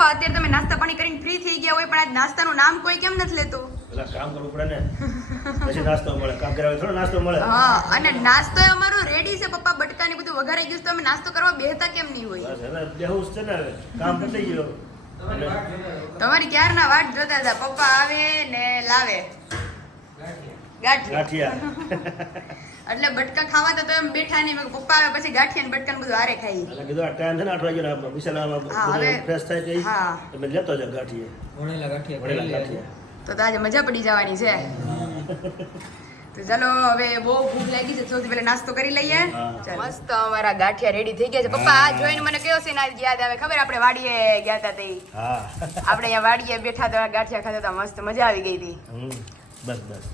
પપ્પા અત્યારે તમે નાસ્તા પાણી કરીને ફ્રી થઈ ગયા હોય પણ આજ નાસ્તાનું નામ કોઈ કેમ નથી લેતું? પેલા કામ કરવું પડે ને પછી નાસ્તો મળે. કામ કરાવે થોડો નાસ્તો મળે. હા અને નાસ્તો એ અમારો રેડી છે પપ્પા બટકા ને બધું વઘારી ગયું છે તો અમે નાસ્તો કરવા બેહતા કેમ નહીં હોય? બસ હવે બેહું છે ને કામ પતી ગયો તમારી તમારી ક્યારના વાટ જોતા હતા? પપ્પા આવે ને લાવે. ગાંઠિયા. ગાંઠિયા. એટલે બટકા ખાવા તો એમ બેઠા નહીં. પપ્પા આવે પછી ગાંઠિયા ને બટકા બધું આરે ખાઈ એટલે કીધું આ ટાઈમ છે ને આઠ વિશાલામાં હા, હવે- ફ્રેશ થાય છે હા. એટલે લેતો જ ગાંઠીએ વણેલા ગાંઠિયા ખાઈ ગાંઠિયા. તો તો આજે મજા પડી જવાની છે. તો ચાલો હવે બહુ ભૂખ લાગી છે. સૌથી પહેલા નાસ્તો કરી લઈએ. મસ્ત અમારા ગાંઠિયા રેડી થઈ ગયા છે. પપ્પા આ જોઈને મને કયો છે યાદ આવે? ખબર? આપણે વાડીએ ગયા હતા તે. હા. આપણે અહીંયા વાડીએ બેઠા હતા ગાંઠિયા ખાતા હતા મસ્ત મજા આવી ગઈ હતી. બસ બસ.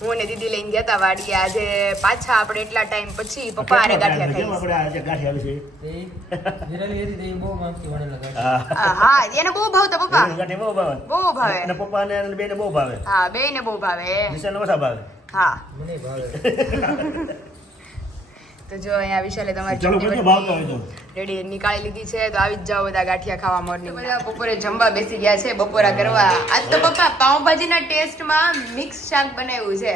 હું અને દીદી લઈને ગયા હતા વાડીએ. આજે પાછા આપણે એટલા ટાઈમ પછી પપ્પા આરે ગાંઠિયા ખાઈ આપણે આજે ગાંઠિયા છે? એ હતી તો બહુ માંગતી વણેલા ગાંઠિયા. હા. હા એને બહુ ભાવતા પપ્પા. એને ગાંઠિયા બહુ ભાવે. બહુ ભાવે. અને પપ્પાને ને બેને બહુ ભાવે. હા બે ને બહુ ભાવે. નિશાને ઓછા ભાવે. હા. મને ભાવે. તો જો અહીંયા વિશાલે તમારી રેડી નીકાળી લીધી છે. તો આવી જ જાઓ બધા ગાંઠિયા ખાવા મોર્નિંગ બધા બપોરે જમવા બેસી ગયા છે બપોરા કરવા. આજ તો પપ્પા પાઉંભાજીના ટેસ્ટમાં મિક્સ શાક બનાવ્યું છે.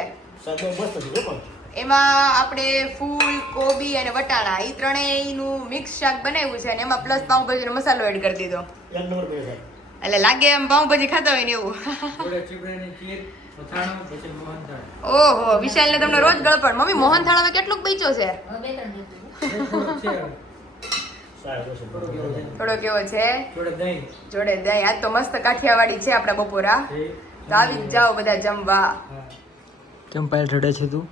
એમાં આપણે ફૂલ કોબી અને વટાણા એ ત્રણેયનું મિક્સ શાક બનાવ્યું છે અને એમાં પ્લસ પાઉંભાજીનો મસાલો એડ કરી દીધો. એટલે લાગે એમ પાઉંભાજી ખાતા હોય ને એવું. જોડે વિશાલ ને મોહનથાળ. ઓહો તમને રોજ ગળપણ. મમ્મી મોહન થાળામાં કેટલુંક બચ્યો છે? થોડું કેવું છે? થોડો કેવો છે? જોડે દહીં. આજ તો મસ્ત કાઠિયાવાડી છે આપણા બપોરા. તો આવી જ જાઓ બધા જમવા. કેમ પાયલ રડે છે તું?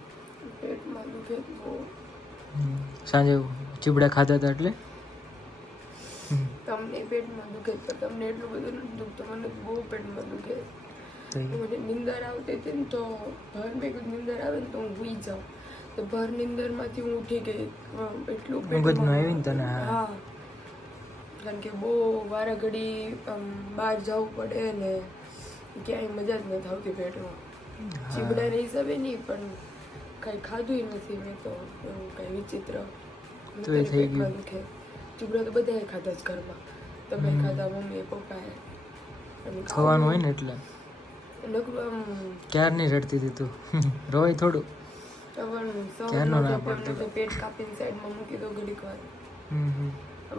પેટમાં દુખે બહુ. સાંજે ચીબડા ખાતા હતા એટલે? તમને પેટમાં દુખે તો તમને એટલું બધું નથી દુખતું. મને બહુ પેટમાં દુખે તો મને નીંદર આવતી હતી ને તો ભર મેં નીંદર આવે ને તો હું ભૂઈ જાઉં. તો ભર નીંદરમાંથી હું ઉઠી ગઈ. એટલું જ આવી ને તને, હા. કારણ કે બહુ વારા ઘડી બહાર જવું પડે ને ક્યાંય મજા જ નથી આવતી પેટમાં. ચીબડાના હિસાબે નહીં પણ કાંઈ ખાધું નથી મેં તો કઈ વિચિત્ર. તો એ થઈ ગયું. ચીબડા તો બધાએ ખાધા જ ઘરમાં. તમે ખાધા મમ્મી પપ્પાએ. ખાવાનું હોય ને એટલે? આમ ક્યારની રડતી હતી તું? રોય થોડું. ક્યારનો ના પડતો? પેટ કાપીને સાઈડમાં મૂકી દો ઘડીક વાર. હમ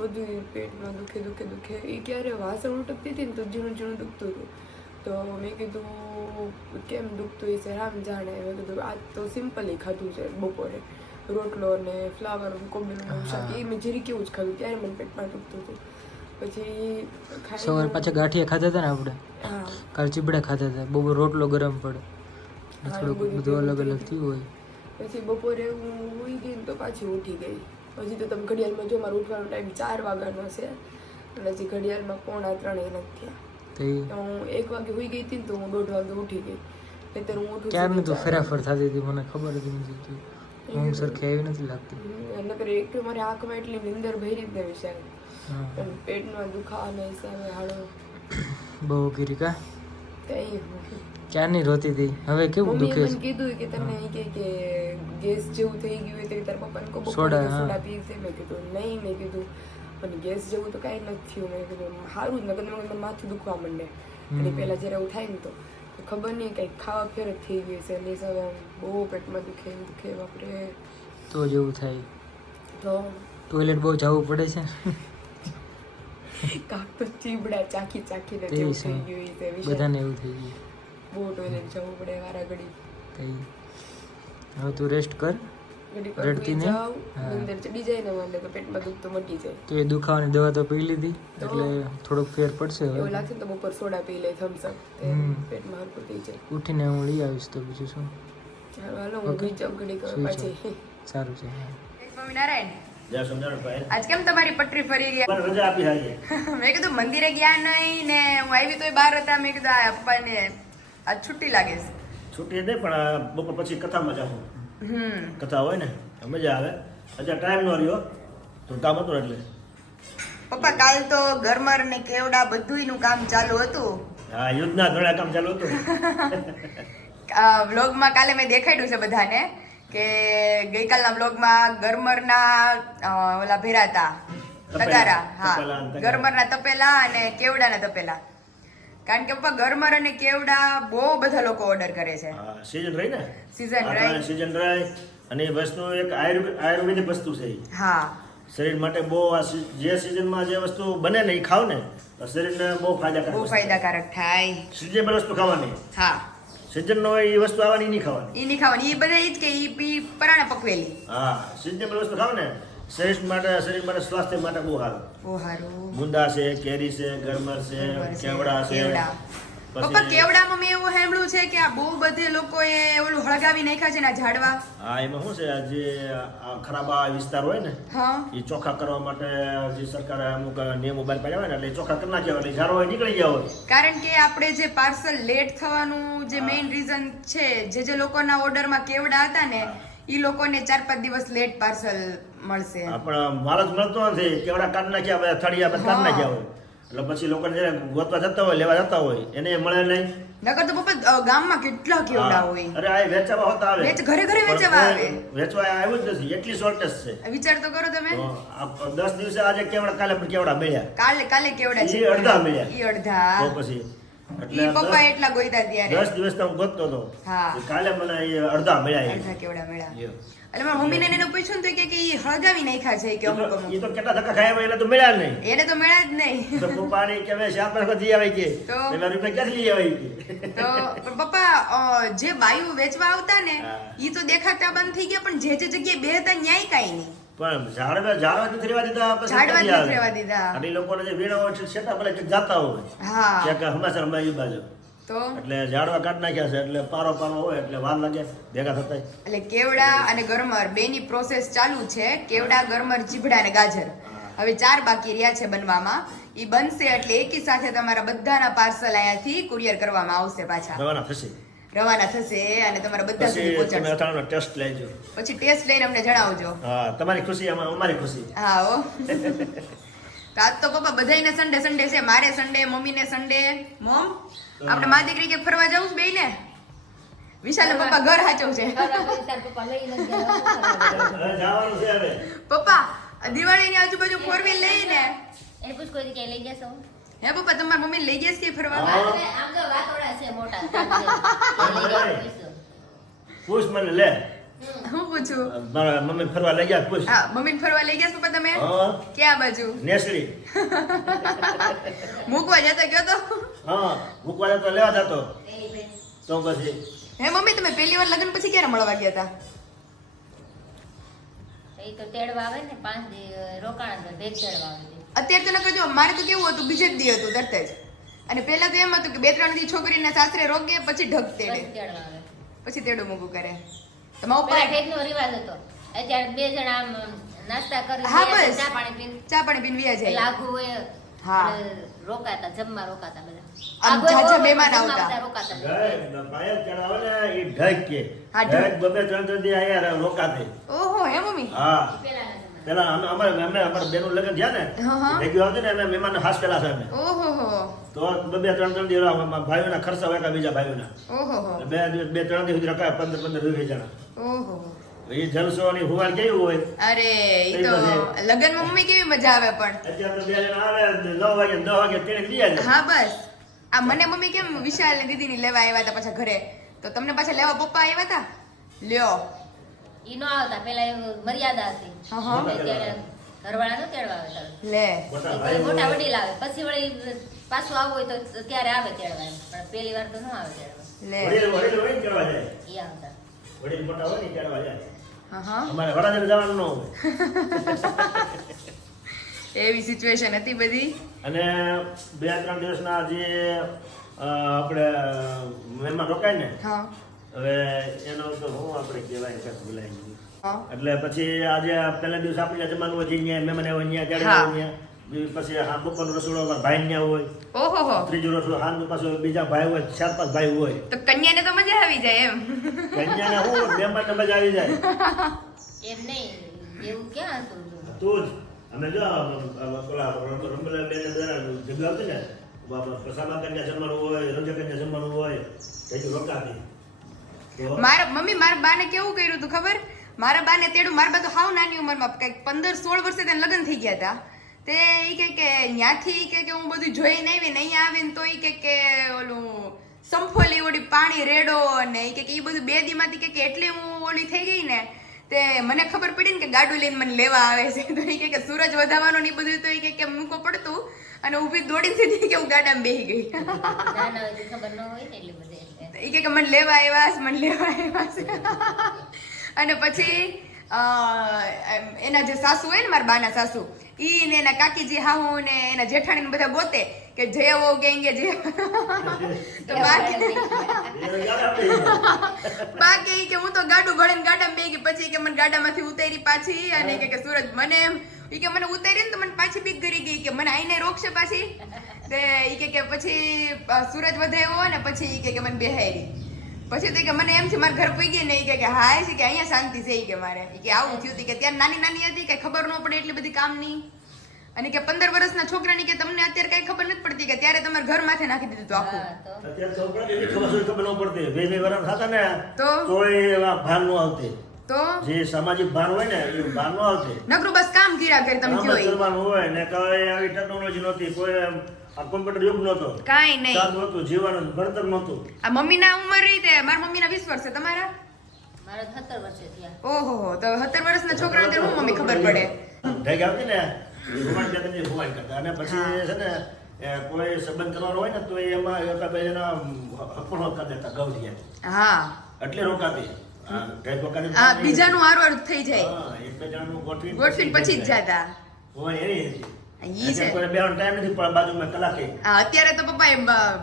બધું પેટમાં દુખે દુખે દુખે. એ ક્યારે વાસણ ઉટકતી હતી ને તો ઝીણું ઝીણું દુખતું હતું. તો મેં કીધું કેમ દુખતું હશે? રામ જાણે. મેં કીધું આજ તો સિમ્પલી ખાધું છે બપોરે. રોટલો ને ફ્લાવર કોબીનું શાક. એ મેં જીરી કેવું જ ખાધું. ત્યારે મને પેટમાં દુખતું હતું? પછી સવારે પાછા ગાંઠિયા ખાતા હતા ને આપણે? કાલ ચીબડા ખાતા હતા. બહુ રોટલો ગરમ પડે. થોડુંક બધું અલગ અલગ થયું હોય. પછી બપોરે હું ઉઈ ગઈ ને તો પાછી ઉઠી ગઈ. હજી તો તમે ઘડિયાળમાં જો મારો ઉઠવાનો ટાઈમ ચાર વાગ્યાનો છે. અને હજી ઘડિયાળમાં પોણા ત્રણે નથી થયા. હું એક વાગે હોઈ ગઈ હતી ને તો હું દોઢ વાગે ઉઠી ગઈ. નહીતર હું ઉઠું ક્યારની તો ફેરાફર થતી હતી મને ખબર જ નથી ઊંઘ સરખી આવી નથી લાગતી. નકર એક મારી આંખમાં એટલી નિંદર ભરી જ નહીં વિચાર પેટમાં દુખાવાના હિસાબે હાડો બહુ ગીરી કા? ક્યારની રોતી હતી? હવે કેવું દુખે છે કીધું કે તમે કે કે ગેસ જેવું થઈ ગયું હોય તો તારા પપ્પાને કહો સોડા. સોડા પીશે મેં કીધું નહીં મેં કીધું પણ ગેસ જેવું તો કાંઈ નથી થયું. મેં કીધું સારું જ મને માથું દુખવા માંડે. અને પહેલાં જ્યારે થાય ને તો ખબર નહીં કંઈક ખાવા ફેર જ થઈ ગઈ છે. એટલે હવે બહુ પેટમાં દુખે દુખે બાપરે. તો જેવું થાય. તો ટોયલેટ બહુ જવું પડે છે. કાક તો ચીબડા ચાખી ચાખીને જેવું થઈ ગયું છે. બધાને એવું થઈ ગયું. બહુ ટોયલેટ જવું પડે વારા ઘડી કઈ? હવે તું રેસ્ટ કર. રડતી ને. નીંદર ચડી જાય ને એટલે તો પેટમાં દુખ તો મટી જાય. તો એ દુખાવાની દવા તો પી લીધી એટલે થોડોક ફેર પડશે એવું હવે લાગશે તો બપોર સોડા પી લે થમ્સ અપ હમ. પેટમાં હરકું થઈ જાય. ઉઠીને હું લઈ આવીશ તો બીજું શું? ચાલો હાલો હું. ઘી ઘડી કર. પાછી. સારું છે. સ્વામિનારાયણ આજ કેમ તમારી પટરી ફરી ગયા? રજા આપી આજે મેં કીધું મંદિરે ગયા નહીં ને હું આવી તોય બહાર હતા. મેં કીધું આ પપ્પાને આજ છુટ્ટી લાગે છે. છૂટી નહીં પણ બપોર પછી કથામાં જાઉં કથા હોય ને મજા આવે. અચ્છા ટાઈમ ન રહ્યો તો કામ હતું એટલે. પપ્પા કાલ તો ગરમર ને કેવડા બધુંયનું કામ ચાલુ હતું. હા યુદ્ધના ધોળા કામ ચાલુ હતું. વ્લોગમાં કાલે મેં દેખાડ્યું છે બધાને. કે ગઈકાલના બ્લોગમાં ગરમરના ઓલા ભેરા હતા. તગારા હા. ગરમરના તપેલા અને કેવડાના તપેલા. કારણ કે પપ્પા ગરમર અને કેવડા બહુ બધા લોકો ઓર્ડર કરે છે. સિઝન રહી ને? સિઝન રહી. ત્રણે રહી અને એ વસ્તુ એક આયુર્વેદ આયુર્વેદિક વસ્તુ છે હા. શરીર માટે બહુ આ જે સિઝનમાં જે વસ્તુ બને ને એ ખાવ ને તો શરીરને બહુ ફાયદાકારક બહુ ફાયદાકારક થાય. સિઝનેબલ વસ્તુ ખાવાની. હા. સિઝન નો એ વસ્તુ આવવાની નહીં ખાવાની. એ નહીં ખાવાની. ઈ બધા એ જ કે એ પી પરાણે પકવેલી. હા સિઝનેબલ વસ્તુ ખાવ ને. શરીર માટે શરીર માટે સ્વાસ્થ્ય માટે બહુ સારું. બહુ સારું. મુંદા છે કેરી છે ગરમર છે કેવડા છે. પપ્પા કેવડામાં મેં એવું સાંભળ્યું છે કે આ બહુ બધે લોકોએ ઓલું હળગાવી નાખ્યા છે ને આ ઝાડવા? હા એમાં શું છે જે આ ખરાબ વિસ્તાર હોય ને હા. એ ચોખ્ખા કરવા માટે જે સરકારે અમુક નિયમો બહાર પાડ્યા હોય ને એટલે ચોખ્ખા કરી નાખ્યા એટલે ઝાડવા નીકળી ગયા હોય. કારણ કે આપણે જે પાર્સલ લેટ થવાનું જે મેઇન રીઝન છે જે જે લોકોના ઓર્ડરમાં કેવડા હતા ને ઈ લોકોને ચાર પાંચ દિવસ લેટ પાર્સલ મળશે. પણ માલ જ મળતો નથી કેવડા કાઢ નાખ્યા થળિયા કાઢ નાખ્યા હોય. એટલે પછી લોકોને જે ગોતવા જતા હોય લેવા જતા હોય એને મળે નહીં. નકર તો પપ્પા ગામમાં કેટલા કેવડા હોય? અરે આ વેચવા હોતા આવે. વેચ- ઘરે ઘરે વેચવા આવે. વેચવા આવ્યું જ નથી. એટલી શોર્ટેજ છે. વિચાર તો કરો તમે. દસ દિવસે આજે કેવડા કાલે પણ કેવડા મળ્યા. કાલે કાલે કેવડા છે? અડધા મળ્યા. ઈ અડધા. તો પછી એટલે પપ્પા એટલા ગોઈતા ત્યારે. દસ દિવસ તો હું ગોતતો હતો. હા. કાલે મને અડધા મળ્યા અડધા કેવડા મળ્યા. એટલે મારા મમ્મીને એને પૂછ્યું તો કે કે ઈ હળગાવી નાખ્યા છે કે અમુક અમુક. ઈ તો કેટલા ધક્કા ખાયા એટલે તો મળ્યા નહીં. એને તો મળ્યા જ નહીં. તો પપ્પાની કે હવે શાક પર જઈ આવે કે. તો? એના રૂપિયા ક્યાંથી લઈ આવે કે? તો પપ્પા જે બાયુ વેચવા આવતા ને એ ઈ તો દેખાતા બંધ થઈ ગયા પણ જે જે જગ્યાએ બે હતા ન્યાય કાઈ નહીં. પણ ઝાડવા ઝાડવા નથી રેવા દીધા પછી ઝાડવા નથી રેવા દીધા. અને લોકોને જે વીણા હોય છે છેટા ભલે જાતા હોય. હા. હમાસરમાં ઈ બાજુ. તો? એટલે ઝાડવા કાઢ નાખ્યા છે એટલે પારો પારો હોય એટલે વાર લાગે ભેગા થતા એટલે કેવડા અને ગરમર બેની પ્રોસેસ ચાલુ છે કેવડા ગરમર ચીભડા અને ગાજર. હવે ચાર બાકી રહ્યા છે બનવામાં. ઈ બનશે એટલે એકી સાથે તમારા બધાના પાર્સલ અહીંયાથી કુરિયર કરવામાં આવશે પાછા. રવાના થશે. રવાના થશે અને તમારા બધા સુધી પછી તમે ટેસ્ટ લેજો. પછી ટેસ્ટ લઈને અમને જણાવજો. હા તમારી ખુશી અમારી ખુશી. હા ઓ તો આજ તો પપ્પા બધાયને સન્ડે સન્ડે છે. મારે સન્ડે મમ્મીને સન્ડે મોમ? આપણે મા દીકરી કે ફરવા જવું છે બેયને? વિશાલ પપ્પા ઘર હાચવ છે પપ્પા દિવાળી ની પપ્પા દિવાળીની આજુબાજુ ફોર વ્હીલ લઈને એને પૂછ કોઈ લઈ જશો? હે પપ્પા તમારા મમ્મી લઈ જશે કે ફરવા? આમ તો વાતોડા છે મોટા. લઈ. પૂછ મને લે. હું પૂછું? મારા મમ્મી ફરવા લઈ ગયા પૂછ? હા મમ્મી ફરવા લઈ ગયા છો તમે? ક્યાં બાજુ? નેસડી. મૂકવા જતો ગયો તો? હા મૂકવા જતો લેવા જતો. તો પછી? હે મમ્મી તમે પહેલી વાર લગ્ન પછી ક્યારે મળવા ગયા હતા? એ તો તેડવા આવે ને પાંચ રોકાણ તો તેડવા આવે અત્યારે તો નકર જો મારે તો કેવું હતું બીજે જ દી હતું તરત જ. અને પહેલા તો એમ હતું કે બે ત્રણ દી છોકરીને સાસરે રોકે પછી ઢગ તેડે. પછી તેડું મૂકું કરે. તમારા ઉપર રિવાજ હતો અત્યારે બે જણા આમ નાસ્તા કરી હા, બસ. ચા પાણી પીન ચા પાણી પીને વ્યા જાય આઘું હોય હા. રોકાતા જમવા રોકાતા બધા આમ ઝાઝા મહેમાન આવતા. રોકાતા ઢગ, ચડાવે ને ઈ ઢગ કે હા, ઢગ. ઢગ બબે ત્રણ ત્રણ દી આયા રોકાતે ઓહો હે મમ્મી હા જમાના. પેલા અમે અમારે અમે અમારા બેનું લગ્ન થયા ને ભેગી. આવતી ને અમે મહેમાન હાસ પેલા સાહેબ ઓહો તો બે ત્રણ ત્રણ દિવસ ભાઈઓના ખર્ચા હોય બીજા ભાઈઓના. ઓહો બે દિવસ બે ત્રણ દિવસ રખાય પંદર પંદર વીસ જણા ઓહો. એ જલસો ની હુવાડ કેવું હોય? અરે એ તો. મમ્મી કેવી મજા આવે પણ. અત્યારે તો બે જણા આવે નવ વાગે દસ વાગે તેને લઈ હા બસ. આ મને મમ્મી કેમ વિશાલ ને દીદીની લેવા આવ્યા હતા પાછા ઘરે? તો તમને પાછા લેવા પપ્પા આવ્યા હતા? લ્યો. ઈ નો આવતા પેલા એવું મર્યાદા હતી. ઘરવાળા નો તેડવા આવતા લે. મોટા વડીલ આવે. પછી વળી પાછું આવવું હોય તો ત્યારે આવે તેડવા એમ. પણ પેલી વાર તો ન આવે તેડવા. લે. વડીલ વડીલ હોય ને જાય. ઈ આવતા. વડીલ મોટા હોય ને તેડવા જાય. હા હા. અમારે વડાજણ જવાનું ન હોય. એવી સિચ્યુએશન હતી બધી? અને બે ત્રણ દિવસના જે આપણે મહેમાન રોકાય ને હા. હવે એનો તો હું આપણે કહેવાય કે ભૂલાઈ ગયું. એટલે પછી આજે પહેલા દિવસ આપણે જમવાનું હોય ત્યાં મહેમાન આવે અહીંયા હા. ચડે પછી હા બપોરનો રસોડો ભાઈ ને હોય. ઓહો ત્રીજું રસોડું હાંજનું પાછું બીજા ભાઈ હોય ચાર પાંચ ભાઈ હોય. તો કન્યાને તો મજા આવી જાય એમ. કન્યાને હું મહેમાનને મજા આવી જાય. એમ નહીં એવું ક્યાં હતું? તું જ. અમે જો પેલા રમલા બેન જગ્યા હતી ને પ્રસાદા કન્યા જમવાનું હોય રજા કન્યા જમવાનું હોય કઈ રોકાતી. મારા મમ્મી મારા બાને કેવું કર્યું હતું ખબર? મારા બાને તેડું મારા બા તો હાવ નાની ઉંમરમાં કંઈક પંદર સોળ વર્ષે તેને લગ્ન થઈ ગયા હતા તે ઈ કે કે ન્યાથી કે કે હું બધું જોઈને આવી ને અહીંયા આવીને તો ઈ કે કે ઓલું સંફોલી ઓડી પાણી રેડો ને ઈ કે કે ઈ બધું બે દીમાંથી કે કે એટલી હું ઓલી થઈ ગઈ ને. તે મને ખબર પડી ને કે ગાડું લઈને મને લેવા આવે છે. તો ઈ કે કે સૂરજ વધાવાનો ને બધું તો ઈ કે કે મૂકો પડતું. અને ઊભી દોડી સીધી કે હું ગાડામાં બેહી ગઈ. ખબર ન હોય ને એટલે બધી. ઈ કે મને લેવા આવ્યા મને લેવા આવ્યા અને પછી એના જે સાસુ હોય ને મારા બાના સાસુ ઈ ને એના કાકીજી હાહુ ને એના જેઠાણી ને બધા ગોતે કે જે વો ગેંગે જે. તો બાકી એ. બાકી કે હું તો ગાડું ભણીને ગાડામાં બેગી પછી કે મને ગાડામાંથી ઉતારી પાછી અને કે કે સુરજ મને એમ ઈ કે મને ઉતારી ને તો મને પાછી બીક કરી ગઈ કે મને આઈને રોકશે પાછી. તે ઈ કે કે પછી સુરજ વધાયો ને પછી ઈ કે કે મને બેહારી પછી તો કે મને એમ છે મારા ઘર પઈ ગઈ ને ઈ કે કે હાય છે કે અહીંયા શાંતિ છે ઈ કે મારે. ઈ કે આવું થયું હતી કે ત્યારે નાની નાની હતી કે ખબર ન પડે એટલી બધી કામની. અને કે પંદર વર્ષના છોકરાની કે તમને અત્યારે કઈ ખબર નથી પડતી કે ત્યારે તમારે ઘર માથે નાખી દીધું તો આખું. તો. અત્યારે છોકરાને એવી ખબર ખબર ન પડતી. બે બે વર્ષ થતા ને તો? તોય ભાન ન આવતી. તો? જે સામાજિક ભાર હોય ને એ ભાર ન આવતી. નકરું બસ કામ કર્યા કરી તમે કયો હોય ને કઈ આવી ટેકનોલોજી નહોતી. કોઈ નહોતો. કાંઈ નહીં. સાદું હતું જીવન ભણતર નહોતું. આ મમ્મીના ઉંમર રહી મારા મમ્મીના વીસ વર્ષ તમારા? મારા સત્તર વર્ષે થયા. ઓહો તો સત્તર વર્ષના છોકરાને તો હું મમ્મી ખબર પડે? ભેગા આવતી ને ભગવાન ત્યાં ભગવાન કરતા. અને પછી છે ને કોઈ સંબંધ કરવાનો હોય ને તો એમાં હપણો કરી દેતા ગૌરિયા હા. એટલે રોકાતી. આ કઈ પ્રકારની બીજાનું હારવાર થઈ જાય. ગોઠવીને પછી જ જાતા. હોય છે. અત્યારે કોઈ બેવાનો time નથી પણ બાજુમાં કલાકે. હા અત્યારે તો પપ્પા એ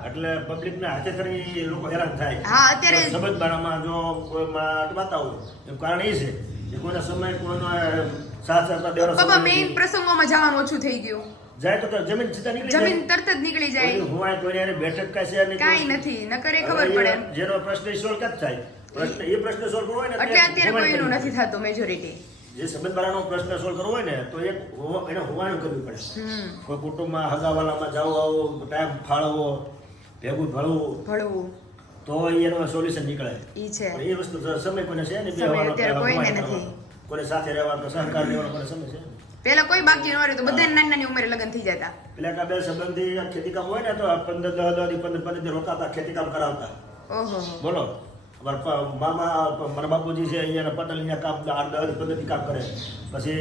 એટલે પબ્લિક ના હાથે કરી લોકો હેરાન થાય. હા, અત્યારે- કોઈ બારામાં જો કોઈમાં અટવાતા હોય એનું કારણ એ છે કે કોઈના સમય કોઈનો અ, સાથ દેવાનો પપ્પા મેઇન પ્રસંગોમાં જવાનું ઓછું થઈ ગયું. જાય તો જમીન સીધા નીકળી જમીન તરત જ નીકળી જાય. કોઈની હારે બેઠક નહીં. નથી નકરે ખબર પડે. જેનો પ્રશ્ન સોલ્વ solve થાય? પ્રશ્ન એ પ્રશ્ન સોલ્વ કરવો હોય ને એટલે અત્યારે કોઈનું. નથી થતું મેજોરિટી જે સંબંધવાળાનો પ્રશ્ન સોલ્વ કરવો હોય ને તો એક એને હોવાનું કરવી પડે. કોઈ કુટુંબમાં હગાવાલામાં જાવ આવો ટાઈમ ફાળવો ભેગું ભળવું ભળવું. તો એનો સોલ્યુશન નીકળે. ઈ છે. પણ એ વસ્તુ સમય કોને છે ને બેહવાનો, કોઈને નથી. સાથે રહેવાનો સહકાર લેવાનો કોને સમય છે. પેલા કોઈ બાકી ન રહે તો બધા નાની નાની ઉંમરે લગ્ન થઈ જતા. પેલા કા બે સંબંધી ખેતી કામ હોય ને તો આ પંદર દસ દસ દી, પંદર પંદર દી રોકાતા ખેતી કામ કરાવતા. ઓહો. બોલો. અમારા મામા મારા બાપુજી છે અહીંયા પટેલ અહીંયા કામ આઠ દસ દી કામ કરે. પછી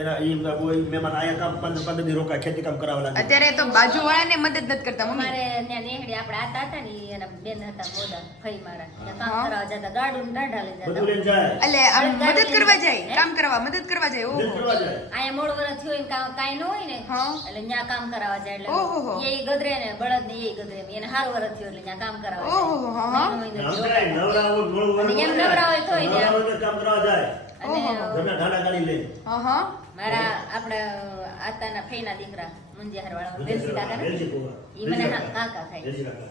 એના એ કોઈ મહેમાન અહીંયા કામ પંદર પંદર દી રોકાય ખેતી કામ કરાવવા અત્યારે તો બાજુ વાળાને મદદ નથી કરતા મમ્મી. અમારે ત્યાં નેહડી આપણે આતા હતા ને એના બેન હતા મોડા ફઈ મારા. કામ. કરાવવા જતા ગાડું ને દાંઢા લઈ બધું જતા લઈને જાય. એટલે આમ મદદ કરવા જાય કામ કરવા મદદ કરવા જાય ઓહો. અહીંયા મોડ વરસ થયું એમ કામ કાંઈ ન હોય ને. એટલે ત્યાં કામ કરાવવા જાય. એટલે એ ગદરે ને બળદ ને એ ગદરે એને હાર વરસ થયું એટલે ત્યાં કામ કરાવવા ઓહો હા, હા. મહિનો મહિનો આમ જોડે. જાય, નવરા હોય, મોડું હોય, અને એમ નવરા હોય તોય નવરા હોય. કામ કરવા જાય ઘરના ઢાંડા કાઢી લે. હા હા મારા આપણા આતાના ફઈના દીકરા મુંજિયાર વાળા વેલસી કાકા ને? વેલજી કુંવર. ઈ મને કાકા. થાય.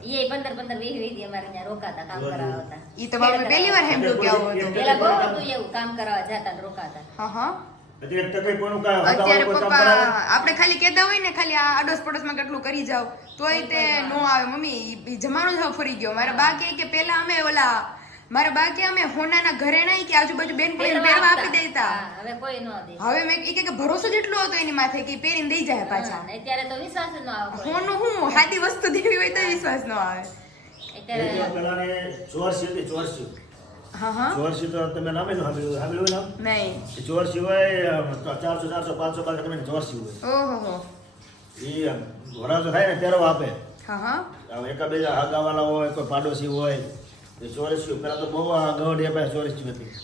ઈ પંદર પંદર વીસ વીસ અમારે ત્યાં રોકાતા કામ કરાવવા હતા ઈ તો બાપા પહેલી વાર સાંભળ્યું કે આવું હતું. પેલા બહુ હતું એવું કામ કરાવવા જતા ને રોકાતા. હા હા અત્યારે પપ્પા કરાવે? આપણે ખાલી કહેતા હોય ને ખાલી આ આડોશમાં કેટલું કરી જાવ તોય તે નો આવે. મમ્મી જમાનો જ ફરી ગયો. મારા બા કે પેલા અમે ઓલા મારા બા કે અમે હોનાના ઘરે નહીં કે આજુબાજુ બેન કોઈ પહેરવા આપી દેતા હવે કોઈ ન દે હવે મેં કે કે ભરોસો જેટલો હતો એની માથે કે પહેરીને દઈ જાય પાછા અત્યારે તો વિશ્વાસ ન આવે. હોનું હું સાદી વસ્તુ દેવી હોય તો વિશ્વાસ ન આવે એટલે અત્યારે પેલાને ચોરસી હતી, ચોરસી. હા હા ચોરસી તો તમે નામે ન સાંભળ્યું. સાંભળ્યું નામ? નહીં ચોરસી હોય, ચારસો, ચારસો, પાંચસો, પાંચસો તમે ચોરસી હોય. ઓહો હો ઈ થાય ને ત્યારે આપે. હા હા આમ એકાબીજા હગાવાલા હોય, કોઈ પાડોશી હોય. એ એ.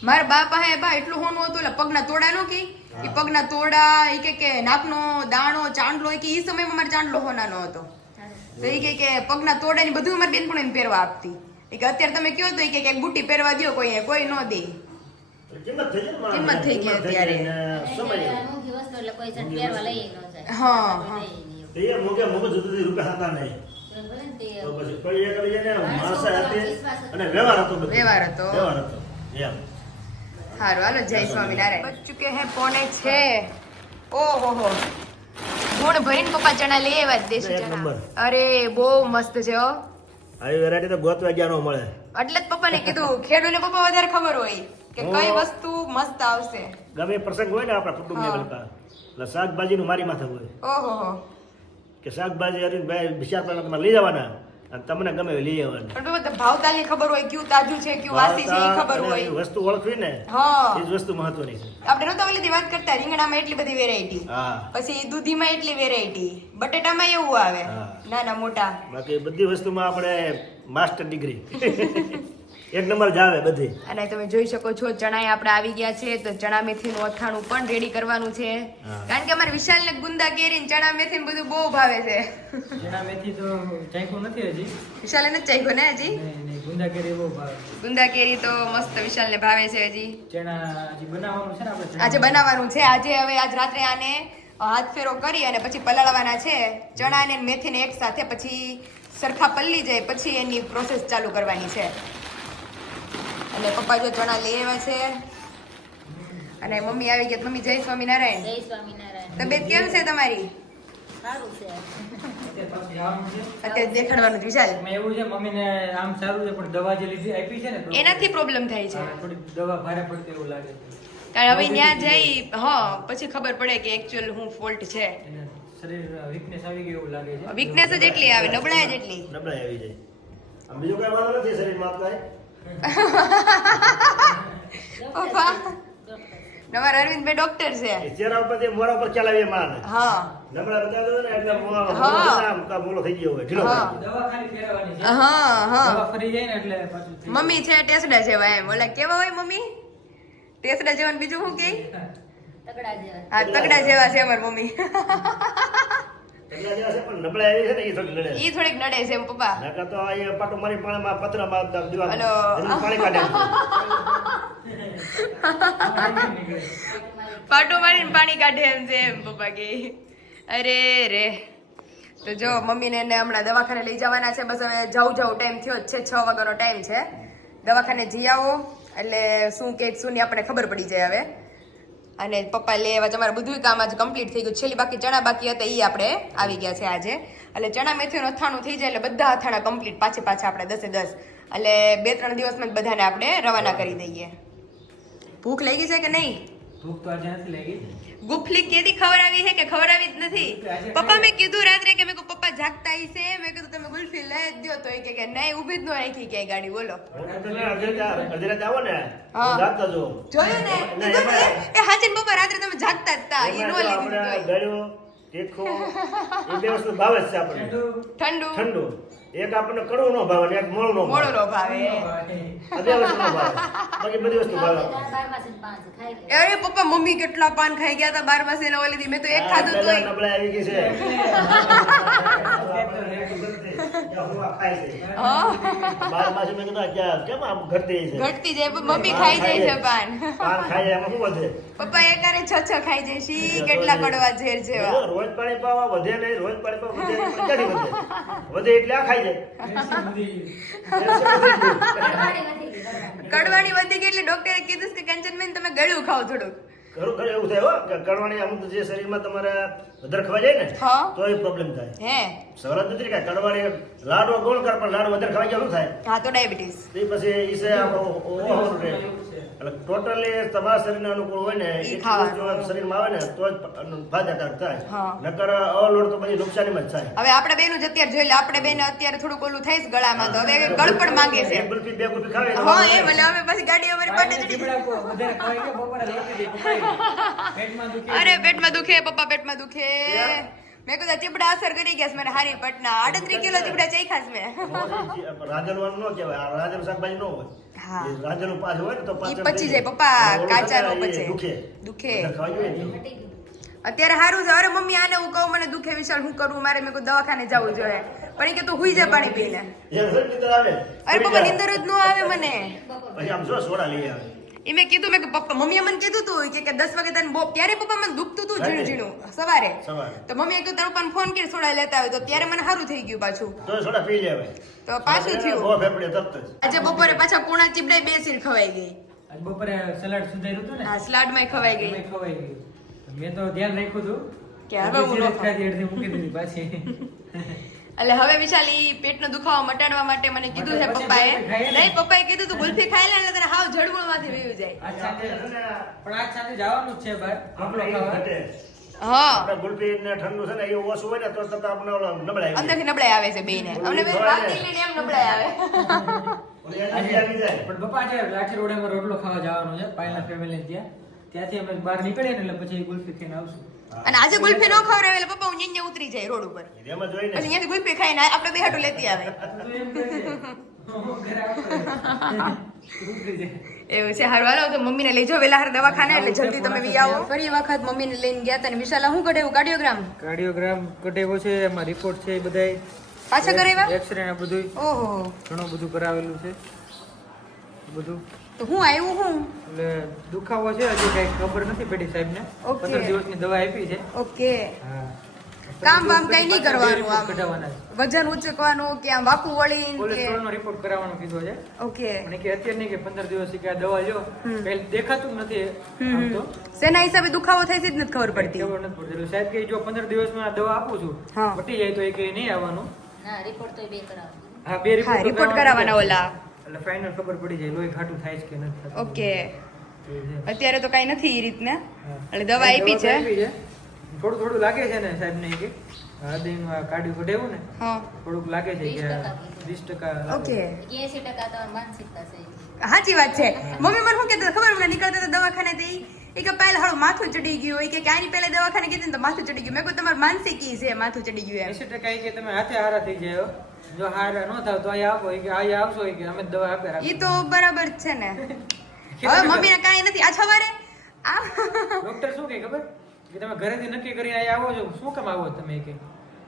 મારા બા પાસે બા એટલું હોનું હતું એટલે પગના તોડા નો કે? ઈ પગના તોડા એ કે કે નાકનો દાણો ચાંદલો એ કે એ સમયમાં મારે ચાંદલો હોનાનો હતો. તો એ કે કે પગના તોડા ની બધું મારી બેનપણીને પહેરવા આપતી. ઈ કે અત્યારે તમે કયો તો ઈ કે કે બુટ્ટી પહેરવા દ્યો કોઈ કોઈ ન દે. કિંમત થઈ ગઈ અત્યારે. હા, એ જુદું રૂપિયા હતા નહીં. તો ને પછી કોઈ એક ને માણસો હતી અને વ્યવહાર હતો વ્યવહાર હતો. વ્યવહાર હતો. એમ. હારું હાલો જય સ્વામિનારાયણ. બચ ચુકે હે પોણે છે. ઓહો હો. ગુણ ભરીને પપ્પા ચણા લઈ આવ્યા દેશી ચણા. અરે બહુ મસ્ત છે હો. આવી વેરાયટી તો ગોતવા ગયા ન મળે. એટલે જ પપ્પાને કીધું ખેડૂને પપ્પા વધારે ખબર હોય કે કઈ વસ્તુ મસ્ત આવશે. ગમે પ્રસંગ હોય ને આપણા કુટુંબ હા. બનતા એટલે શાકભાજીનું મારી માથે હોય. ઓહો હો. કે શાકભાજી અરવિંદભાઈ વિચાર તમારે લઈ જવાના અને તમને ગમે લઈ આવવાના. પણ બાબા ભાવતાલની ખબર હોય કયું તાજું છે કયું વાસી છે એ ખબર હોય. વસ્તુ ઓળખવી ને એ જ વસ્તુ મહત્વની છે. આપણે નહોતા ઓલી વાત કરતા રીંગણામાં એટલી બધી વેરાયટી હા. પછી દૂધીમાં એટલી વેરાયટી બટેટામાં એવું આવે. નાના મોટા. બાકી બધી વસ્તુમાં આપણે માસ્ટર ડિગ્રી એક નંબર જાવે બધી. અને તમે જોઈ શકો છો ચણા આપણે આવી ગયા છે તો ચણા મેથીનું અથાણું પણ રેડી કરવાનું છે. કારણ કે અમારે વિશાલ ને ગુંદા કેરી ને ચણા મેથી ને બધું બહુ ભાવે છે. ચણા મેથી તો ચાખ્યું નથી હજી. વિશાલ ને ચાખ્યું ને હજી? ને ને ગુંદા કેરી બહુ ભાવે. ગુંદા કેરી તો મસ્ત વિશાલ ને ભાવે છે હજી. ચણા હજી બનાવવાનું છે ને આપણે આજે બનાવવાનું છે. આજે હવે આજ રાત્રે આને હાથ ફેરો કરી અને પછી પલાળવાના છે. ચણા ને મેથી ને એક સાથે પછી સરખા પલ્લી જાય પછી એની પ્રોસેસ ચાલુ કરવાની છે. અને પપ્પા જો ચણા લઈ આવ્યા છે. અને મમ્મી આવી ગયા મમ્મી જય સ્વામિનારાયણ. જય સ્વામિનારાયણ. તબિયત કેમ છે તમારી? સારું છે. અત્યારે પાછું જવાનું છે. અત્યારે દેખાડવાનું છે વિશાલ એવું છે મમ્મીને આમ સારું છે પણ દવા જે લીધી આપી છે ને એનાથી પ્રોબ્લેમ થાય છે. થોડી દવા ભારે પડતી એવું લાગે કારણ હવે ત્યાં જઈ હા પછી ખબર પડે કે એકચ્યુઅલ હું ફોલ્ટ છે. શરીર વીકનેસ આવી ગયું એવું લાગે છે. વીકનેસ જ એટલી આવે નબળાઈ જ એટલી. નબળાઈ આવી જાય. બીજું કઈ વાંધો નથી શરીરમાં કાંઈ પપ્પા? નવા અરવિંદભાઈ ડોક્ટર છે. ચહેરા ઉપરથી મોરા ઉપર ચલાવીએ માને. હા. નમરા બતાવતો દો ને એટલે મોં- હા. મોં મોલો થઈ ગયો હોય ઢીલો હા. થઈ દવા ખાલી ફેરવવાની છે. હા હા. દવા ફરી જાય ને એટલે પાછું. મમ્મી છે ટેસડા જેવા એમ. ઓલા કેવા હોય મમ્મી? ટેસડા જેવા બીજું શું કે? તગડા જેવા. હા તગડા જેવા છે અમાર મમ્મી. એટલા જેવા છે પણ નબળાઈ આવી છે ને એ થોડીક નડે છે. એમ પપ્પા. તો અહીંયા પાટો મારી પાણીમાં પતરામાં દીવા હલો. પાણી કાઢે. પાટો મારીને પાણી કાઢે એમ છે એમ પપ્પા કે. અરે રે. તો જો મમ્મીને એને હમણાં દવાખાને લઈ જવાના છે બસ હવે જાઉં જાઉં ટાઈમ થયો જ છે છ વાગ્યાનો ટાઈમ છે. દવાખાને જઈ આવો એટલે શું કે શું ની આપણે ખબર પડી જાય હવે. અને પપ્પા લે એવા તમારે બધું કામ આજે કમ્પ્લીટ થઈ ગયું. છેલ્લી બાકી ચણા બાકી હતા એ આપણે આવી ગયા છે આજે. એટલે ચણા મેથીનું અથાણું થઈ જાય એટલે બધા અથાણા કમ્પ્લીટ પાછે પાછા આપણે દસે દસ. એટલે બે ત્રણ દિવસમાં જ બધાને આપણે રવાના કરી દઈએ. ભૂખ લાગી છે કે નહીં? ભૂખ તો આજે નથી લાગી. ગુફલી કેદી ખવડાવી છે કે ખવડાવી જ નથી? પપ્પા મેં કીધું રાત્રે કે મેં કહું પપ્પા જાગતા આવી છે. મેં કીધું તમે ગુલ્ફી લઈ જ દ્યો. તો એ કે કે નહીં ઊભી જ ન રાખી કે ગાડી બોલો. અડધી રાતે- આવો ને. હા. હું જો જોયું ને? એ હાચીને પપ્પા રાત્રે તમે જાગતા જ તા નો લીધું આપણે તોય. એ બે વસ્તુ ભાવે છે આપણને. ઠંડુ. ઠંડુ. એક આપણને કડવું નો ભાવે અને એક મોળ નો મોળ નો ભાવે આ બે વસ્તુ નો ભાવે. બાકી બધી વસ્તુ ભાવે અરે પપ્પા મમ્મી કેટલા પાન ખાઈ ગયા હતા બાર માસે ને ઓલી દી મેં તો એક ખાધું તો તોય. આવી ગઈ છે. હું આ ખાય છે. હા. બાર માસી મેં કીધું આ કેમ આમ ઘટતી છે? ઘટતી જાય મમ્મી ખાઈ જાય છે પાન. પાન ખાઈ જાય એમાં શું વધે? પપ્પા એકારે છ છ ખાઈ જાય શી કેટલા કડવા ઝેર જેવા. રોજ પાણી પાવા વધે નહીં રોજ પાણી પાવા વધે ક્યાંથી વધે. વધે એટલે આ ખાઈ જાય. કડવાણી વધી ગઈ એટલે ડોક્ટરે કીધું કે કંચનબેન તમે ગળ્યું ખાઓ થોડુંક. ઘરું ઘરે એવું થાય હો કડવાણી અમુક જે શરીરમાં તમારે વધારે ખવાઈ જાય ને તો એ પ્રોબ્લેમ થાય. હે. સરળ નથી કે કડવાળી લાડવો ગોળ કર પણ લાડવો વધારે ખવાઈ જાય શું થાય. હા તો ડાયાબિટીસ તો એ પછી ઈ છે આપણો ઓવર રહે. એટલે ટોટલી તમારા શરીરને અનુકૂળ હોય ને ઈ એટલું જો શરીરમાં આવે ને તો જ ફાયદાકારક થાય. નકર ઓવરલોડ તો પછી નુકસાનીમાં જ થાય. હવે આપણે બેનું જ અત્યારે જોઈ લે આપણે બેન અત્યારે થોડુંક ઓલું થાય છે ગળામાં તો હવે ગળપણ માંગે છે. એક ગુલ્ફી બે ગુલ્ફી ખાવે. હા એ મને હવે પછી ગાડી અમારી પાટે ચડી વધારે ખવાઈ કે બપોરે રોટી દે પેટમાં દુખે. અરે પેટમાં દુખે પપ્પા પેટમાં દુખે. મેં કીધું ચીપડા અસર કરી ગયા મારે હારી પટના. આડત્રીસ કિલો ચીપડા ચાખ્યા મેં. રાજનવાન નો કહેવાય. આ રાજલ શાકભાજી નો હોય. હા. પાછ હોય ને તો પચી જાય પપ્પા કાચા નો પચે. દુખે. દુખે. વધારે ખવાઈ જોઈએ ને તો. મટી ગયું. અત્યારે સારું છે. અરે મમ્મી આને હું કહું મને દુખે વિશાળ હું કરું? મારે મેં કોઈ દવાખાને જવું જોઈએ. પણ એ કે તું હુઈ જાય પાણી પીને. અરે પપ્પા નીંદર જ ન આવે મને. પછી આમ જો સોડા લઈ આવે. એ મેં કીધું મેં કે પપ્પા મમ્મીએ મને કીધું તું કે કે દસ વાગે તને બહુ ત્યારે પપ્પા મને દુખતું હતું ઝીણું ઝીણું સવારે. સવારે. તો મમ્મીએ કીધું તારા પપ્પાને ફોન કરી સોડા લેતા આવ્યો. તો ત્યારે મને સારું થઈ ગયું પાછું. તો સોડા પી લેવાય તો પાછું થયું. આજે બપોરે પાછા પૂણા ચીપડાઈ બે સીર ખવાઈ ગઈ. આજ બપોરે સલાડ સુધાર્યું હતું ને? હા સ્લાડમાં ખવાઈ ગઈ. ખવાઈ ગઈ મેં તો ધ્યાન રાખ્યું હતું. કે હવે હું મૂકી દીધી પાછી. એટલે હવે વિશાલ ઈ પેટનો દુખાવો મટાડવા માટે મને કીધું છે પપ્પાએ. ગુલ્ફી? નહીં પપ્પાએ કીધું તું ગુલ્ફી ખાઈ લે એટલે તને હાવ જડમૂળમાંથી માંથી જાય. પણ આજ સાથે જવાનું છે બહાર આપણો ખાવા. હા. ગુલપી ને ઠંડુ છે ને એ ઓછું હોય ને તો તરત આપણે ઓલો નબળાઈ આવી અંદરથી નબળાઈ આવે છે બેયને. અમને બે વાગી એમ નબળાઈ આવે. જાય. ઓલી એનર્જી આવી જાય. પણ પપ્પા છે લાઠી રોડે રોટલો ખાવા જવાનું છે પાયલા ફેમિલી ત્યાં. ત્યાંથી અમે બહાર નીકળીએ ને એટલે પછી ગુલ્ફી ખાઈને આવશું. અને આજે ગુલ્ફી નો ખવડાવે એટલે પપ્પા હું અહીંયા ઉતરી જાય રોડ ઉપર. અહીંયાથી ગુલ્ફી ખાઈને આપણે બે હાટું લેતી આવે. એવું છે. હારું હાલો તો મમ્મીને લઈ જાઓ વેલા હાર દવાખાને એટલે જલ્દી તમે વી આવો. ફરી વખત મમ્મીને લઈને ગયા હતા ને વિશાલા શું કઢાવ્યું? કાર્ડિયોગ્રામ? કાર્ડિયોગ્રામ કઢાવ્યો છે એમાં રિપોર્ટ છે એ બધાય. પાછા કરાવ્યા? એક્સરે ને બધું ઓહો. ઘણું બધું કરાવેલું છે. બધું. તો હું આવ્યું હું? એટલે દુખાવો છે હજી કઈ ખબર નથી પડી સાહેબને Okay. પંદર દિવસની દવા આપી છે. ઓકે. હા. કામ બામ કઈ નહીં કરવાનું આમ. વજન ઉચકવાનું કે આમ વાકું વળી કોલેસ્ટ્રોલ નો રિપોર્ટ કરાવવાનો કીધો છે. ઓકે. અને કે અત્યારે નહીં કે પંદર દિવસ કે આ દવા લ્યો. પહેલા દેખાતું નથી આમ તો. સેના હિસાબે દુખાવો થાય છે જ નથી ખબર પડતી. ખબર નથી પડતી. એટલે સાહેબ કે જો પંદર દિવસમાં આ દવા આપું છું પટી જાય તો એ કે નહીં આવવાનું. હા રિપોર્ટ તો બે કરાવો હા બે રિપોર્ટ કરાવવાના ઓલા. એટલે ફાઇનલ ખબર પડી જાય લોહી ખાટું થાય છે કે નથી ઓકે. અત્યારે તો કઈ નથી એ રીતના. એટલે દવા આપી છે. છે. થોડું થોડું લાગે છે ને સાહેબ ને કે. હૃદયમાં કાઢ્યું કઢાવ્યું ને થોડુંક લાગે છે કે વીસ ટકા. ઓકે. એસી ટકા તો માનસિકતા છે. સાચી વાત છે. મમ્મી મને શું કહેતા ખબર મને નીકળતા હતા દવાખાને થી એ કે પહેલા હારું માથું ચડી ગયું. હોય કે ક્યાંની પહેલા દવાખાને કીધું ને તો માથું ચડી ગયું. મેં કહ્યું તમારું માનસિક છે માથું ચડી ગયું એસી ટકા એ કે તમે હાથે હારા થઈ જાય જો હારા નો થાવ તો અહીંયા આવો કે અહીંયા આવશો કે અમે દવા આપે એ તો બરાબર છે ને. હવે મમ્મીને કાંઈ નથી. આ સવારે આ ડોક્ટર શું કહે ખબર? કે તમે ઘરેથી નક્કી કરી અહીંયા આવો છો. શું કામ આવો તમે કે?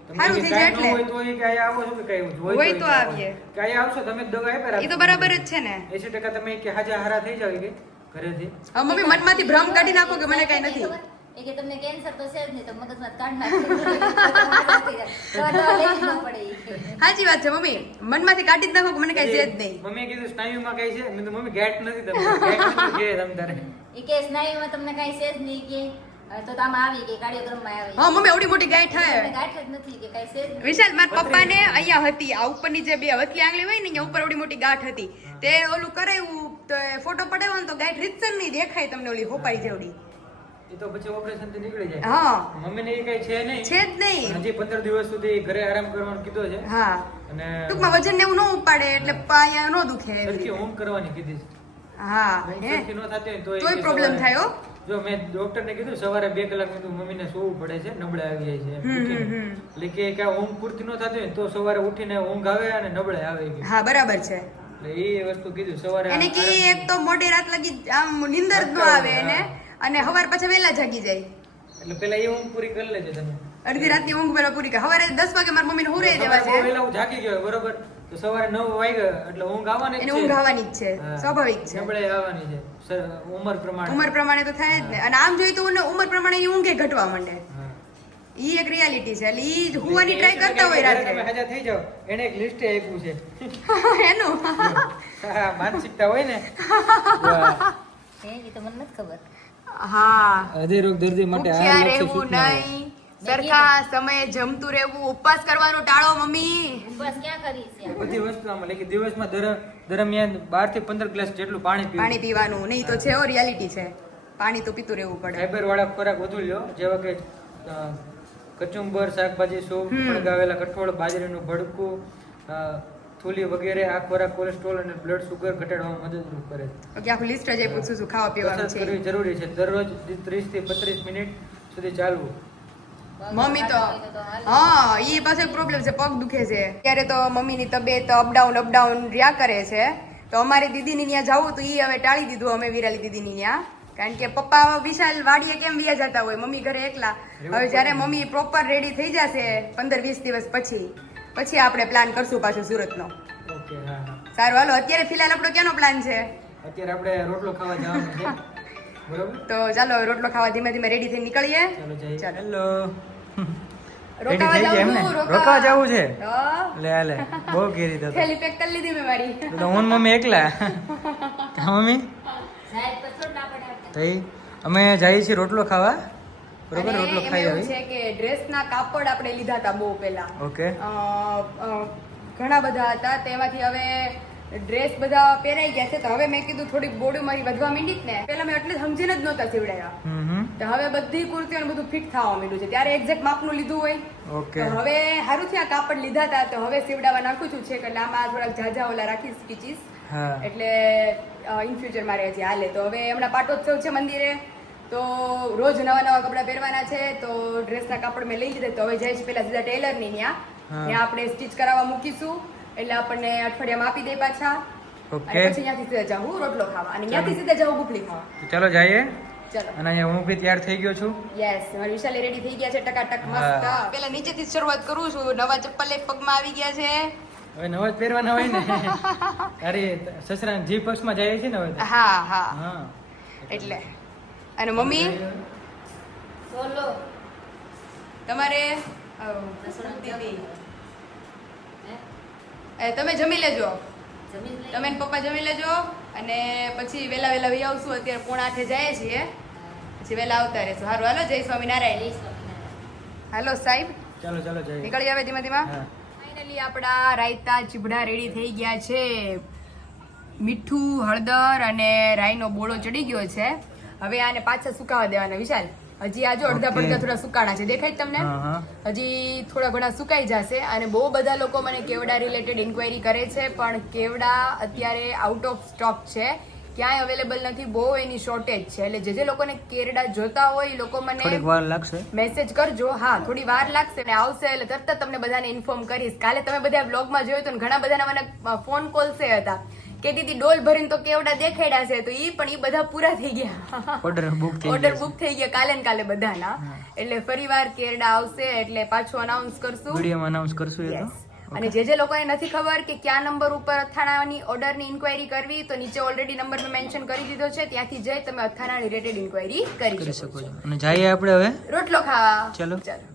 તમે સારું થઈ જાય એટલે. હોય તો એ કે આવો છો કે કઈ હોય તો આવીએ. કે અહીંયા આવશો તમે દવા આપે તો બરાબર જ છે ને. એસી ટકા તમે કે હાજા હારા થઈ જાવ કે ઘરેથી. હવે મમ્મી મનમાંથી ભ્રમ કાઢી નાખો કે મને કાંઈ નથી. એ કે તમને કેન્સર તો છે જ નહીં તો મગજમાં કાઢ નાખે સાચી વાત છે મમ્મી. મનમાંથી કાઢી જ નાખો કે મને કઈ છે જ નહીં. મમ્મી કીધું સ્નાયુમાં કઈ છે? મેં તો મમ્મી ગેટ નથી તમને. ગેટ નથી કે તમ એ કે સ્નાયુમાં તમને કઈ છે જ નહીં કે. તો તો આવી કે કાર્ડિયોગ્રામમાં આવી. હા મમ્મી આવડી મોટી ગાંઠ જ નથી કે કાંઈ છે વિશાલ મારા પપ્પાને અહીંયા હતી આ ઉપરની જે બે વચલી આંગળી હોય ને અહીંયા ઉપર ઓડી મોટી ગાંઠ હતી. તે ઓલું કરાયું તો ફોટો પડાવ્યો ને તો ગાંઠ રીતસર નહીં દેખાય તમને ઓલી હોપાઈ જેવડી. એ તો પછી ઓપરેશનથી નીકળી જાય. હા. મમ્મીને એ કઈ છે નહીં. છે જ નહીં. હજી પંદર દિવસ સુધી ઘરે આરામ કરવાનું કીધો છે. હા. અને ટૂંકમાં વજન ને એવું ન ઉપાડે એટલે પા ન દુખે એવી સરખી કરવાની કીધી છે. હા હે. ન થતી હોય તોય problem થાય હો. જો મેં ડોક્ટરને કીધું સવારે બે કલાક કીધું મમ્મીને સોવું પડે છે નબળે આવી જાય છે. એટલે કે કે આ ઊંઘ પૂરતી ન થતી હોય તો સવારે ઉઠીને ઊંઘ આવે અને નબળે આવે. હા બરાબર છે. એટલે એ વસ્તુ કીધું સવારે એને કે એક તો મોડી રાત લગી આમ નિંદર જ ન આવે એને. અને સવાર પછી વહેલા જાગી જાય. એટલે પેલા એ ઊંઘ પૂરી કરી લેજો તમે. અડધી રાતની ઊંઘ પેલા પૂરી કરે. સવારે દસ વાગે મારા મમ્મીને હુરે દેવા છે. વહેલા હું જાગી ગયો બરોબર? તો સવારે નવ વાગ્યા એટલે ઊંઘ આવવાની છે. ઊંઘ આવવાની જ છે. સ્વાભાવિક છે. નબળે આવવાની છે. ઉંમર પ્રમાણે. ઉંમર પ્રમાણે તો થાય જ ને. અને આમ જોઈએ તો ઉંમર પ્રમાણે ઊંઘે ઘટવા માંડે. ઈ એક રિયાલિટી છે. એટલે ઈ જ હુવાની ટ્રાય કરતા હોય રાત્રે. તમે હાજા થઈ જાવ એને એક લિસ્ટ આપ્યું છે. એનું? માનસિકતા હોય ને. એ તો મને નથી ખબર. હા. હૃદય રોગ દર્દી માટે આ રહેવું નહીં. સરખા સમયે જમતું રહેવું ઉપવાસ કરવાનું ટાળો મમ્મી. ઉપવાસ ક્યાં કરી છે બધી વસ્તુ આમાં એટલે દિવસમાં દર- દરમિયાન બારથી પંદર ગ્લાસ જેટલું પાણી પાણી પીવાનું. નહીં તો છે ઓ રિયાલિટી છે. પાણી તો પીતું રહેવું પડે. ફાઈબર વાળા ખોરાક વધુ લ્યો. જેવા કે કચુંબર શાકભાજી સૂપ હમ. કઠોળ બાજરીનું ભડકું અ, વગેરે આ ખોરાક કોલેસ્ટ્રોલ અને બ્લડ સુગર ઘટાડવામાં મદદરૂપ કરે છે. ઓકે આખું લિસ્ટ જ પૂછું છું ખાવા પીવાનું છે. કરવી જરૂરી છે. દરરોજ ત્રીસથી બત્રીસ મિનિટ સુધી ચાલવું. મમ્મી તો. હા એ પાસે પ્રોબ્લેમ છે પગ દુખે છે. ત્યારે તો મમ્મીની તબિયત અપડાઉન અપડાઉન રહ્યા કરે છે. તો અમારી દીદીની ત્યાં જવું તો એ હવે ટાળી દીધું અમે વિરાલી દીદીની ત્યાં. કારણ કે પપ્પા વિશાલ વાડીએ કેમ વ્યા જતા હોય? મમ્મી ઘરે એકલા. હવે જ્યારે મમ્મી પ્રોપર રેડી થઈ જશે પંદર વીસ દિવસ પછી પછી આપણે પ્લાન કરશું પાછું સુરતનો. ઓકે હા હા. સારું હાલો અત્યારે ફિલહાલ આપણો ક્યાંનો પ્લાન છે? અત્યારે આપણે રોટલો ખાવા જવાનું છે. બરોબર? તો ચાલો રોટલો ખાવા ધીમે ધીમે રેડી થઈ નીકળીએ. ચાલો જઈએ. ચાલો. હેલો રોકાવા થઈ ગયા એમ ને? જાવું છું, રોકાવા. જાવું છે? તો લે બહુ ઘેરી તો થેલી પેક કરી લીધી મેં મારી. તો હું મમ્મી એકલા? કા મમ્મી? અમે જઈએ છીએ રોટલો ખાવા. બરોબર રોટલો ખાઈ આવી? છે કે ડ્રેસના કાપડ આપણે લીધા હતા બહુ પહેલા. ઓકે. ઘણા બધા હતા તેમાંથી હવે ડ્રેસ બધા પહેરાઈ ગયા છે તો હવે મેં કીધું થોડી બોડી મારી વધવા માંડી ને. પેલા મેં એટલે સમજીને જ નહોતા સીવડાયા. તો હવે બધી કુર્તીઓ બધું ફિટ થવા માંડ્યું છે. ત્યારે એક્ઝેક્ટ માપનું લીધું હોય. ઓકે. તો હવે સારું થયા કાપડ લીધા હતા તો હવે સીવડાવવા નાખું છું છે કે આમાં થોડાક ઝાઝા ઓલા રાખીશ સ્ટીચીસ એટલે ઇન ફ્યુચર મારે હજી હાલે. તો હવે હમણાં પાટોત્સવ છે મંદિરે. તો રોજ નવા નવા કપડાં પહેરવાના છે તો ડ્રેસના કાપડ મેં લઈ લીધા તો હવે જઈશ પેલા સીધા ટેલરની ત્યાં. ત્યાં આપણે સ્ટીચ કરાવવા મૂકીશું એટલે આપણને અઠવાડિયામાં આપી દે પાછા. ઓકે. પછી ત્યાંથી સીધા જાઉં રોટલો ખાવા. અને ત્યાંથી સીધા જાઉં ગુપલી ખાવા. તો ચાલો જઈએ. અને અહીંયા હું બી તૈયાર થઈ ગયો છું. યસ મારી વિશાલે રેડી થઈ ગયા છે ટકાટક હા. મસ્ત. પેલા નીચેથી શરૂઆત કરું છું. નવા ચપ્પલ એક પગમાં આવી ગયા છે. હવે નવા જ પહેરવાના હોય ને. અરે સસરા જી પક્ષમાં ને હવે હા હા. હા. એટલે. અને મમ્મી? બોલો. તમારે? એ, તમે જમી લેજો. તમે ને પપ્પા જમી લેજો. અને પછી વેલા વેલા વહી આવશું અત્યારે પોણા આઠે જાય છીએ. પછી વેલા આવતા રહેશું. સારું હાલો જય સ્વામિનારાયણ. હાલો સાહેબ. ચાલો ચાલો જઈએ નીકળી આવે ધીમા ધીમા? ફાઇનલી આપણા રાયતા ચીબડા રેડી થઈ ગયા છે. મીઠું હળદર અને રાઈનો બોળો ચડી ગયો છે. હવે આને પાછા સુકાવા દેવાના વિશાલ. હજી આજો અડધા પડધા થોડા સુકાણા છે. દેખાય તમને? હજી થોડા ઘણા સુકાઈ જશે અને બહુ બધા લોકો મને કેવડા રિલેટેડ ઇન્ક્વાયરી કરે છે પણ કેવડા અત્યારે આઉટ ઓફ સ્ટોક છે. ક્યાંય અવેલેબલ નથી બહુ એની શોર્ટેજ છે. એટલે જે જે લોકોને કેરડા જોતા હોય એ લોકો મને વાર લાગશે. મેસેજ કરજો. હા થોડી વાર લાગશે ને આવશે એટલે તરત જ તમને બધાને ઇન્ફોર્મ કરીશ. કાલે તમે બધા બ્લોગમાં જોયું હતું ઘણા બધાના મને ફોન કોલ્સ હતા. કે દીદી ડોલ ભરીને તો કેવડા દેખાડ્યા છે તો ઈ પણ ઈ બધા પૂરા થઈ ગયા. ઓર્ડર બુક થઈ ઓર્ડર બુક થઈ ગયા કાલે ને કાલે બધાના. એટલે ફરીવાર કેરડા આવશે એટલે પાછું અનાઉન્સ કરશું. વિડીયોમાં અનાઉન્સ કરશું એ તો? અને જે જે લોકોને નથી ખબર કે કયા નંબર ઉપર અથાણાની ઓર્ડરની ઇન્ક્વાયરી કરવી તો નીચે ઓલરેડી નંબર મેં મેન્શન કરી દીધો છે ત્યાંથી જઈ તમે અથાણા રિલેટેડ ઇન્ક્વાયરી કરી શકો છો. અને જઈએ આપણે હવે? રોટલો ખાવા. ચલો. ચાલો.